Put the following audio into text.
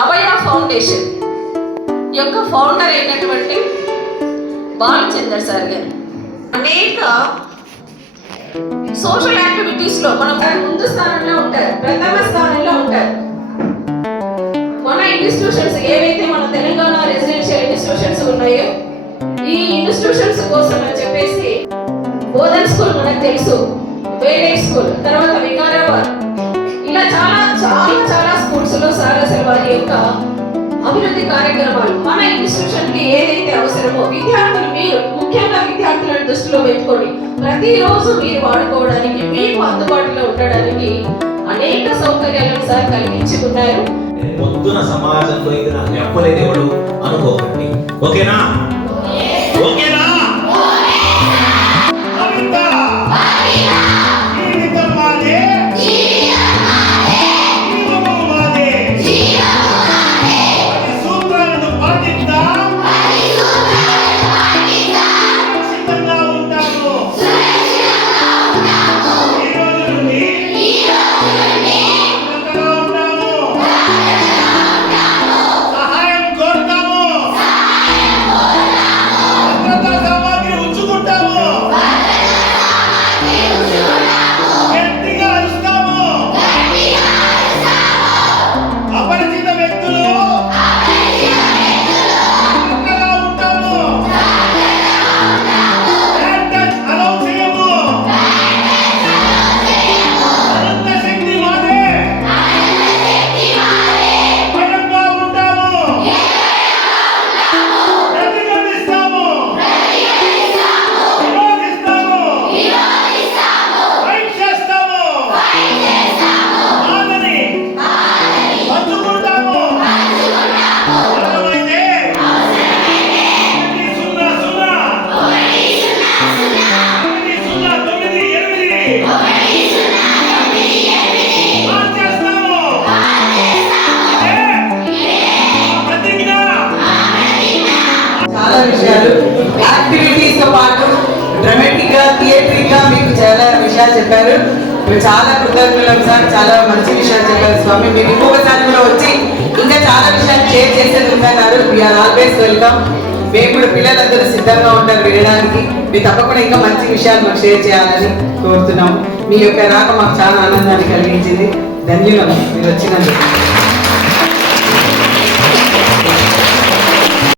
అభయ foundation యొక్క founder అయినటువంటి Balachander sir గారు. అనేక సోషల్ యాక్టివిటీస్లో మనం ముందు స్థానంలో ఉంటారు ప్రథమ స్థానంలో ఉంటారు. మన ఇన్స్టిట్యూషన్స్ ఏవైతే మన తెలంగాణ రెసిడెన్షియల్ ఇన్స్టిట్యూషన్స్ ఉన్నాయో ఈ ఇన్స్టిట్యూషన్స్ కోసం అని చెప్పేసి బోధన్ స్కూల్ మనకు తెలుసు వేరే స్కూల్ తర్వాత వికారాబాద్ సార్ అసలు వారి యొక్క అభివృద్ధి కార్యక్రమాలు. మన ఇన్స్టిట్యూషన్కి ఏదైతే అవసరమో విద్యార్థులు మీరు ముఖ్యంగా విద్యార్థులను దృష్టిలో పెట్టుకొని ప్రతిరోజు మీరు వాడుకోవడానికి మీకు అందుబాటులో ఉండడానికి అనేక సౌకర్యాలను సార్ కలిగించి ఉన్నారు పొద్దున సమాజంలో ఇది నాకు చెప్పలేదు ఎవడు అనుకోకండి. ఓకేనా? విషయాలు చెప్పారు. మీరు చాలా కృతజ్ఞులం సార్ చాలా మంచి విషయాలు చెప్పారు స్వామి. మీరు ఇంకొకసారి కూడా వచ్చి ఇంకా చాలా విషయాలు షేర్ చేసేది ఉందన్నారు వీఆర్ ఆల్వేస్ వెల్కమ్ మేము కూడా పిల్లలందరూ సిద్ధంగా ఉంటారు వినడానికి. మీరు తప్పకుండా ఇంకా మంచి విషయాలు మాకు షేర్ చేయాలని కోరుతున్నాము. మీ యొక్క రాక మాకు చాలా ఆనందాన్ని కలిగించింది. ధన్యవాదాలు. మీరు వచ్చినందుకు.